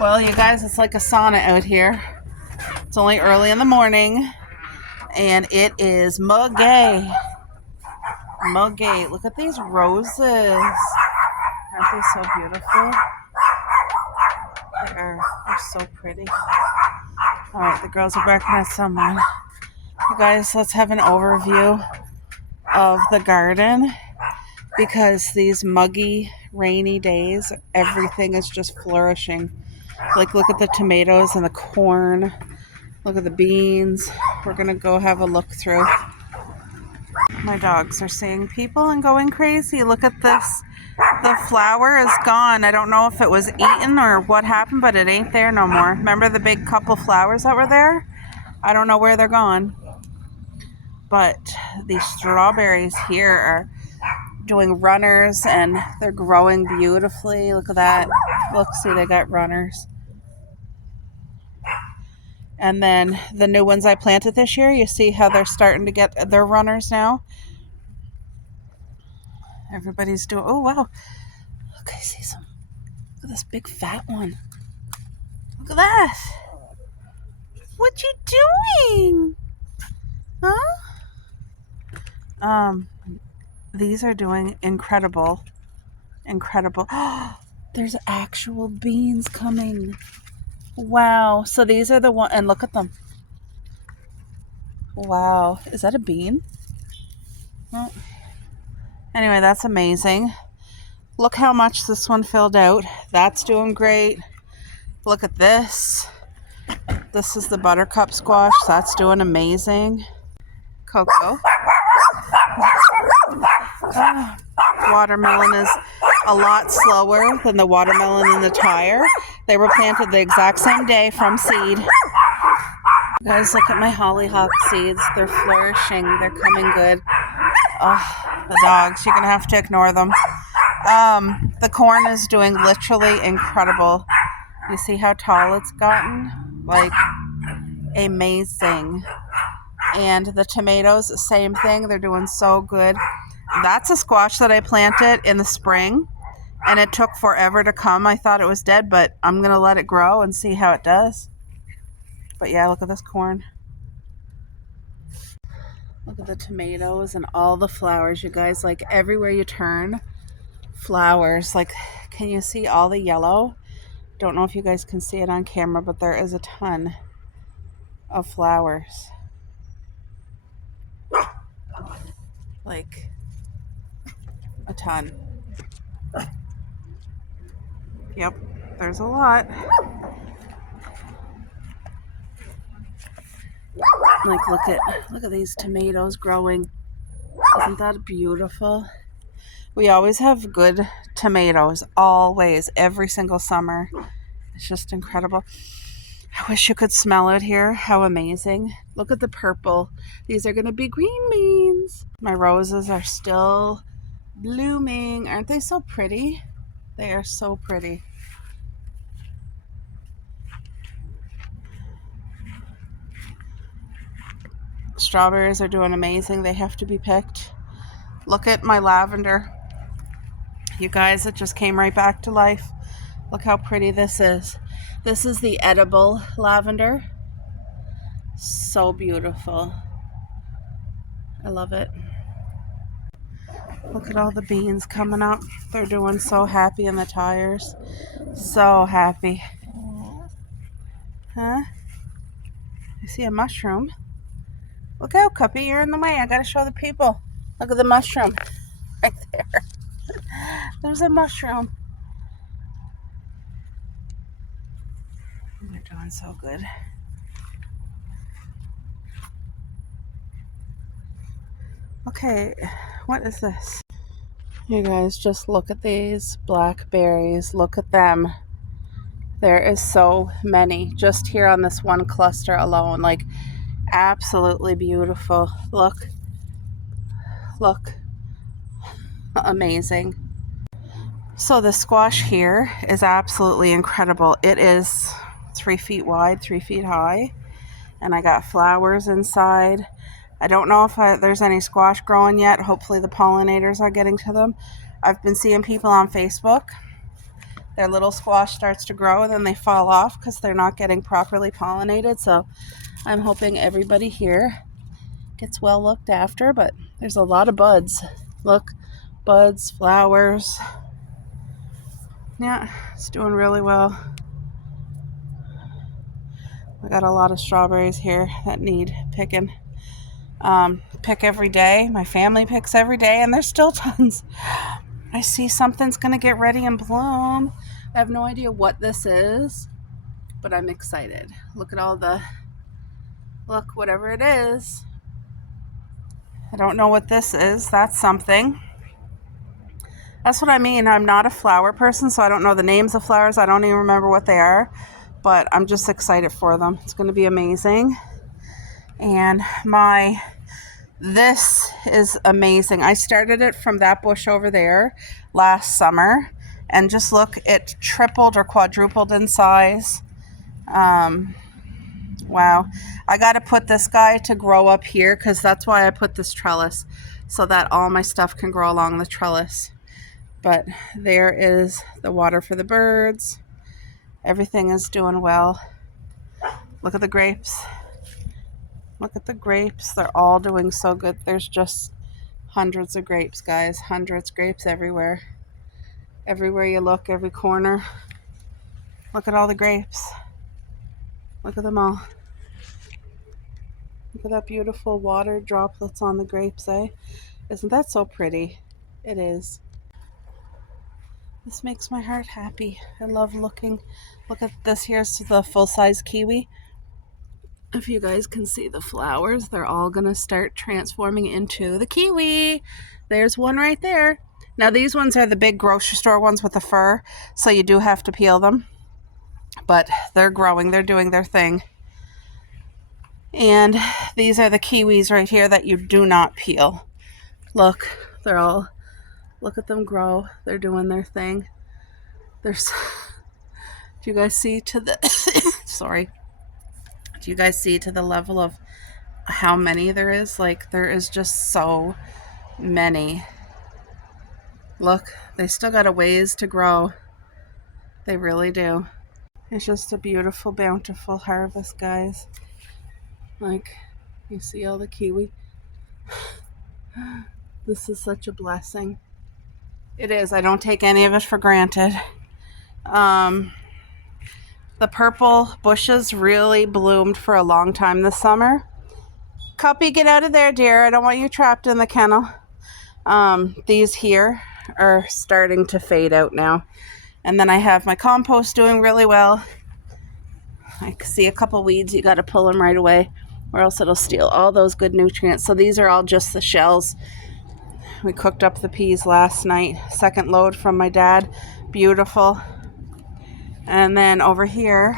Well, you guys, it's like a sauna out here. It's only early in the morning, and it is muggy. Muggy. Look at these roses. Aren't they so beautiful? They're so pretty. All right, the girls are barking at someone. You guys, let's have an overview of the garden, because these muggy, rainy days, everything is just flourishing. Like, look at the tomatoes and the corn. Look at the beans. We're going to go have a look through. My dogs are seeing people and going crazy. Look at this. The flower is gone. I don't know if it was eaten or what happened, but it ain't there no more. Remember the big couple flowers that were there? I don't know where they're gone. But these strawberries here are doing runners, and they're growing beautifully. Look at that. Look, see, they got runners. And then the new ones I planted this year, you see how they're starting to get their runners now? Everybody's doing, oh wow. Look, I see some. Look at this big fat one. Look at that. What you doing? Huh? These are doing incredible. Incredible. There's actual beans coming. Wow. So these are the one, and look at them. Wow. Is that a bean? Oh. Anyway, that's amazing. Look how much this one filled out. That's doing great. Look at this. This is the buttercup squash. That's doing amazing. Coco. Watermelon is a lot slower than the watermelon in the tire. They were planted the exact same day from seed. Guys, look at my hollyhock seeds. They're flourishing. They're coming good. Oh, the dogs. You're going to have to ignore them. The corn is doing literally incredible. You see how tall it's gotten? Like, amazing. And the tomatoes, same thing. They're doing so good. That's a squash that I planted in the spring, and it took forever to come. I thought it was dead, but I'm going to let it grow and see how it does. But yeah, look at this corn. Look at the tomatoes and all the flowers, you guys. Like, everywhere you turn, flowers. Like, can you see all the yellow? Don't know if you guys can see it on camera, but there is a ton of flowers. Like, a ton. Yep, there's a lot. Like, look at these tomatoes growing. Isn't that beautiful? We always have good tomatoes, always, every single summer. It's just incredible. I wish you could smell it here. How amazing. Look at the purple. These are going to be green beans. My roses are still blooming. Aren't they so pretty? They are so pretty. Strawberries are doing amazing. They have to be picked. Look at my lavender. You guys, it just came right back to life. Look how pretty this is. This is the edible lavender. So beautiful. I love it. Look at all the beans coming up. They're doing so happy in the tires. So happy. Huh? I see a mushroom. Look out, Cuppy. You're in the way. I gotta show the people. Look at the mushroom. Right there. There's a mushroom. They're doing so good. Okay, what is this? You guys, just look at these blackberries. Look at them. There is so many just here on this one cluster alone. Like, absolutely beautiful. Look. Look. Amazing. So the squash here is absolutely incredible. It is 3 feet wide, 3 feet high, and I got flowers inside. I don't know if there's any squash growing yet. Hopefully the pollinators are getting to them. I've been seeing people on Facebook their little squash starts to grow and then they fall off because they're not getting properly pollinated. So I'm hoping everybody here gets well looked after, but there's a lot of buds. Look, buds, flowers. Yeah, it's doing really well. I got a lot of strawberries here that need picking. Pick every day. My family picks every day, and there's still tons. I see something's gonna get ready and bloom. I have no idea what this is, but I'm excited. Look at all the, look, whatever it is. I don't know what this is. That's something. That's what I mean. I'm not a flower person, so I don't know the names of flowers. I don't even remember what they are, but I'm just excited for them. It's going to be amazing. And this is amazing. I started it from that bush over there last summer, and just look, it tripled or quadrupled in size. Wow. I got to put this guy to grow up here because that's why I put this trellis, so that all my stuff can grow along the trellis. But there is the water for the birds. Everything is doing well. Look at the grapes. Look at the grapes. They're all doing so good. There's just hundreds of grapes, guys. Hundreds of grapes everywhere. Everywhere you look, every corner. Look at all the grapes. Look at them all. Look at that beautiful water droplets on the grapes, eh? Isn't that so pretty? It is. This makes my heart happy. I love looking. Look at this. Here's the full-size kiwi. If you guys can see the flowers, they're all going to start transforming into the kiwi. There's one right there. Now, these ones are the big grocery store ones with the fur, so you do have to peel them. But they're growing. They're doing their thing. And these are the kiwis right here that you do not peel. Look, they're all... Look at them grow. They're doing their thing. There's... Do you guys see to the... Sorry. Do you guys see to the level of how many there is? Like, there is just so many. Look, they still got a ways to grow. They really do. It's just a beautiful, bountiful harvest, guys. Like, you see all the kiwi? This is such a blessing. It is. I don't take any of it for granted. The purple bushes really bloomed for a long time this summer. Cuppy, get out of there, dear. I don't want you trapped in the kennel. These here are starting to fade out now. And then I have my compost doing really well. I see a couple weeds. You got to pull them right away, or else it'll steal all those good nutrients. So these are all just the shells. We cooked up the peas last night. Second load from my dad. Beautiful. And then over here,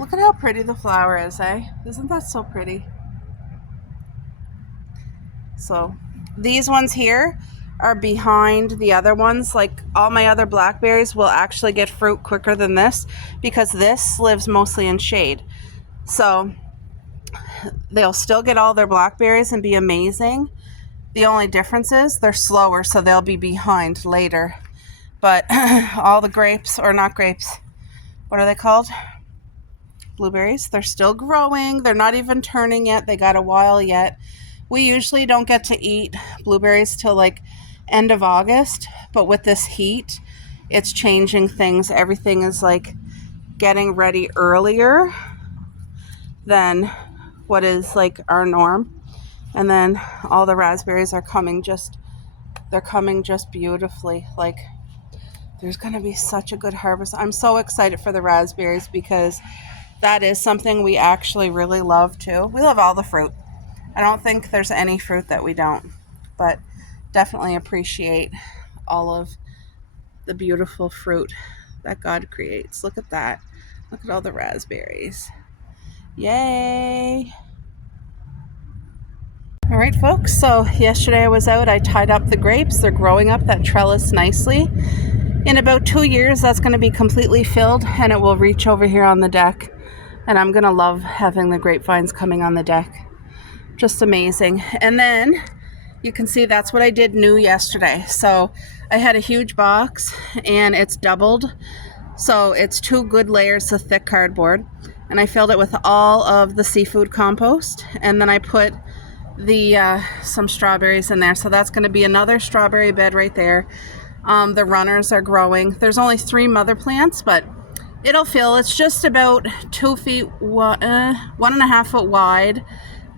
look at how pretty the flower is, eh? Isn't that so pretty? So these ones here are behind the other ones. Like, all my other blackberries will actually get fruit quicker than this because this lives mostly in shade. So they'll still get all their blackberries and be amazing. The only difference is they're slower, so they'll be behind later. But all the grapes, or not grapes, what are they called? Blueberries. They're still growing. They're not even turning yet. They got a while yet. We usually don't get to eat blueberries till like end of August. But with this heat, it's changing things. Everything is like getting ready earlier than what is like our norm. And then all the raspberries are coming they're coming just beautifully. Like, there's going to be such a good harvest. I'm so excited for the raspberries because that is something we actually really love too. We love all the fruit. I don't think there's any fruit that we don't, but definitely appreciate all of the beautiful fruit that God creates. Look at that. Look at all the raspberries. Yay! All right, folks, so yesterday I was out. I tied up the grapes. They're growing up that trellis nicely. In about 2 years, that's going to be completely filled, and it will reach over here on the deck. And I'm going to love having the grapevines coming on the deck. Just amazing. And then You can see that's what I did new yesterday. So I had a huge box and it's doubled. So it's 2 good layers of thick cardboard. And I filled it with all of the seafood compost. And then I put the some strawberries in there. So that's going to be another strawberry bed right there. The runners are growing. There's only 3 mother plants, but it'll fill. It's just about 2 feet, 1.5 foot wide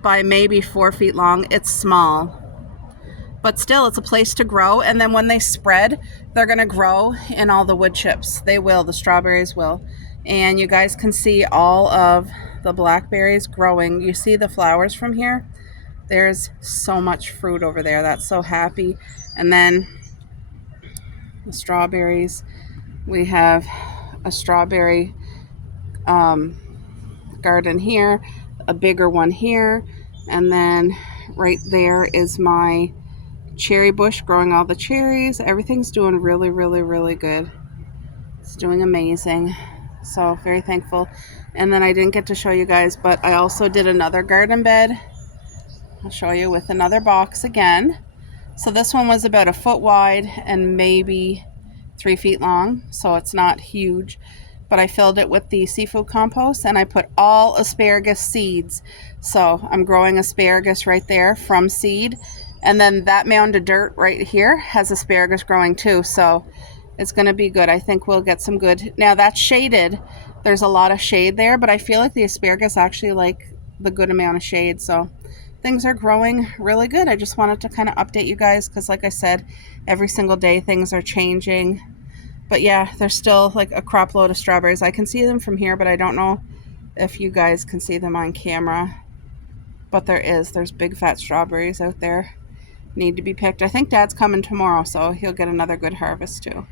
by maybe 4 feet long. It's small, but still it's a place to grow. And then when they spread, they're going to grow in all the wood chips. They will, the strawberries will. And you guys can see all of the blackberries growing. You see the flowers from here? There's so much fruit over there. That's so happy. And then the strawberries, we have a strawberry garden here, a bigger one here, and then right there is my cherry bush growing all the cherries. Everything's doing really, really, really good. It's doing amazing. So very thankful. And then I didn't get to show you guys, but I also did another garden bed. I'll show you with another box again. So this one was about 1 foot wide and maybe 3 feet long. So it's not huge, but I filled it with the seafood compost and I put all asparagus seeds. So I'm growing asparagus right there from seed. And then that mound of dirt right here has asparagus growing too. So it's going to be good. I think we'll get some good. Now that's shaded. There's a lot of shade there, but I feel like the asparagus actually like the good amount of shade. So things are growing really good. I just wanted to kind of update you guys because like I said, every single day things are changing. But yeah, there's still like a crop load of strawberries. I can see them from here, but I don't know if you guys can see them on camera. But there's big fat strawberries out there. Need to be picked. I think Dad's coming tomorrow, so he'll get another good harvest too.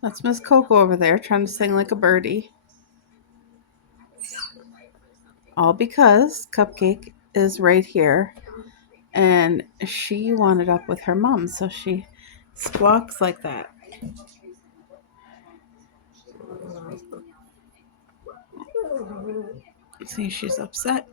That's Miss Coco over there trying to sing like a birdie. All because Cupcake is right here and she wanted up with her mom, so she squawks like that. See, she's upset.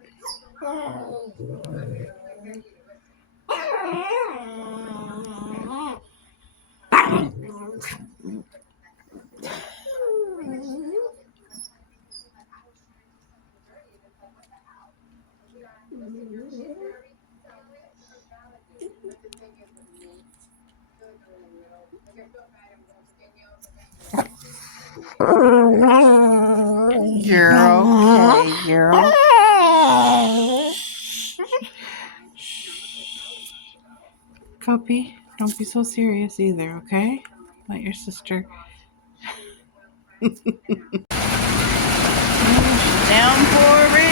You're okay. You're okay. Cuppy, don't be so serious either, okay? Let your sister. Downpouring.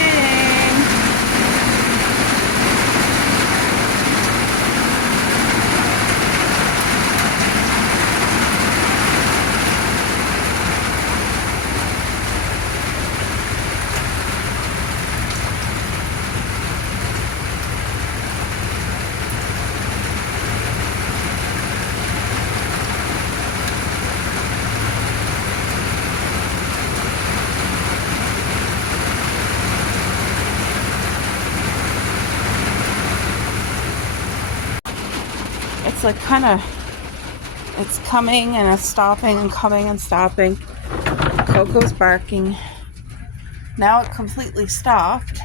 It's like kind of, it's coming and it's stopping and coming and stopping. Coco's barking. Now it completely stopped.